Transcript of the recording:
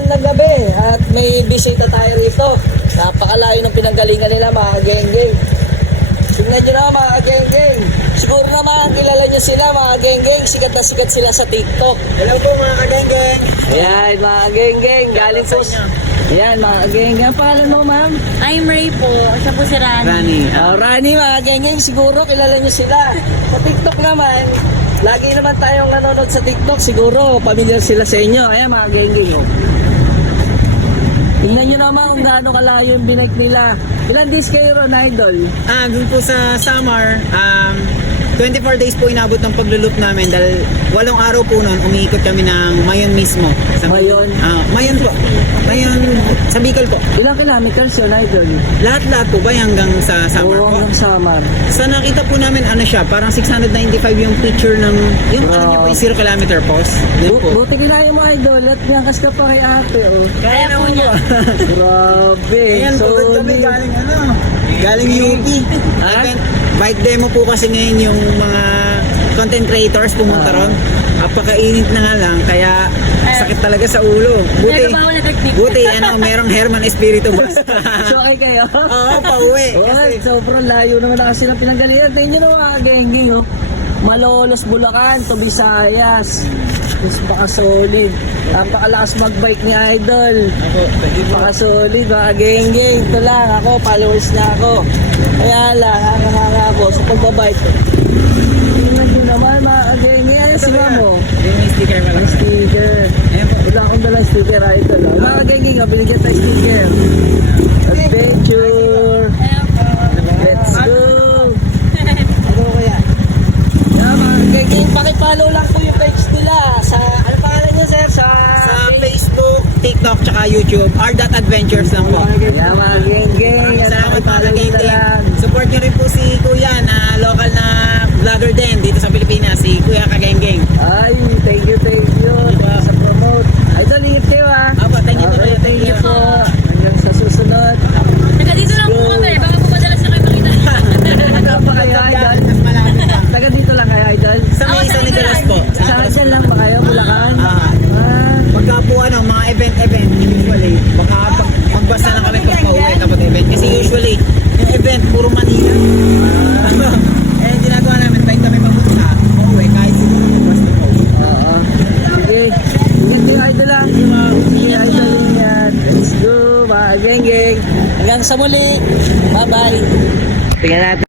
magandang gabi at may bisita tayo rito. Napakalayo ng pinanggalingan nila mga geng-geng. Tingnan nyo na mga geng-geng. Siguro naman kilala nyo sila mga geng-geng. Sikat na sikat sila sa TikTok. Hello po mga ka-geng-geng. Ayan mga geng-geng. Galing po. Ayan mga geng-geng. Ang pangalan mo ma'am? I'm Ray po. Isa po si Rani. Rani mga geng-geng. Siguro kilala nyo sila. Sa TikTok naman. Lagi naman tayong nanonood sa TikTok. Siguro familiar sila sa inyo. Ayan mga geng-geng. Oh. Tingnan nyo naman kung gaano kalayo yung binike nila. Ilan days kayo ron, Idol? Dun po sa summer, 24 days po inabot ng paglulup namin dahil 8 araw po noon umiikot kami ng Mayon mismo. Mayon? Mayon po. Mayon sa Bicol po. Ilang kilometers yun, Idol? Lahat-lahat po ba hanggang sa summer Oo, po? hanggang summer. Sa nakita po namin ano siya, parang 695 yung picture ng yung ano niya po, 0 kilometer post. Dun po. Buti kinaya mo, Idol. At nakas ka pa kay ate, oh. Kaya na po niya. Grabe. Ayan, pagod kami galing ano, galing UP. Ha? Event, bike demo po kasi ngayon yung mga content creators pumunta ron. Apakainit na nga lang, kaya sakit talaga sa ulo. Buti, Meron ba ako nag-technique? buti merong Herman Espiritu bus. So, okay kayo? Oo, pauwi. Kasi sobrang layo naman na kasi ng pinanggalingan. Tingnan nyo mga geng-geng, oh. Malolos, Bulacan to Visayas. Mas solid. Napakalakas mag-bike ni Idol. Napaka-solid, mga geng-geng. Ito lang, ako, followers na ako. Kaya lang, hanga-hanga ako sa pagbabike. Tingnan nyo naman, mga geng-geng. Ano sila mo? Yung may sticker pala. Ang sticker. Ayan po. Wala akong dalang sticker, Idol. Oh. Mga geng-geng, binigyan tayo sticker. Adventure. Let's go. Ano kaya? Yeah, mga geng-geng, pakipollow lang po yung page nila sa, ano pangalan nyo sir? Sa Facebook, TikTok, tsaka YouTube, r.adventures lang po. Yeah, mga geng-geng. Maraming salamat para Follow nyo na geng-geng. lang. Support nyo rin po si Kuya na local na vlogger din dito sa Pilipinas, si Kuya Kageng-geng. Ay, thank you sa promote. Idol, ingat kayo ha. Apo, thank you po. Okay, thank you po. Hanggang sa susunod. Taga dito lang po kami. Baka po madalas na kayo makita. Taga pa kayo, Idol? Mas malapit lang. Taga dito lang kayo, Idol? Sa may San Nicolas po. Saan dyan lang ba kayo, Bulacan? Ah, pagka po mga event, usually, baka magbasa lang kami pag pauwi kapag event. Kasi usually, yung event, puro Manila. Eh, ginagawa namin, bike kami mapunta, pauwi, kahit siguro magbasa na pauwi. Oo. Sige. Ingat kayo, Idol lang. Sige, Idol, ingat. Let's go, mga geng-geng. Hanggang sa muli. Bye-bye. Tingnan natin.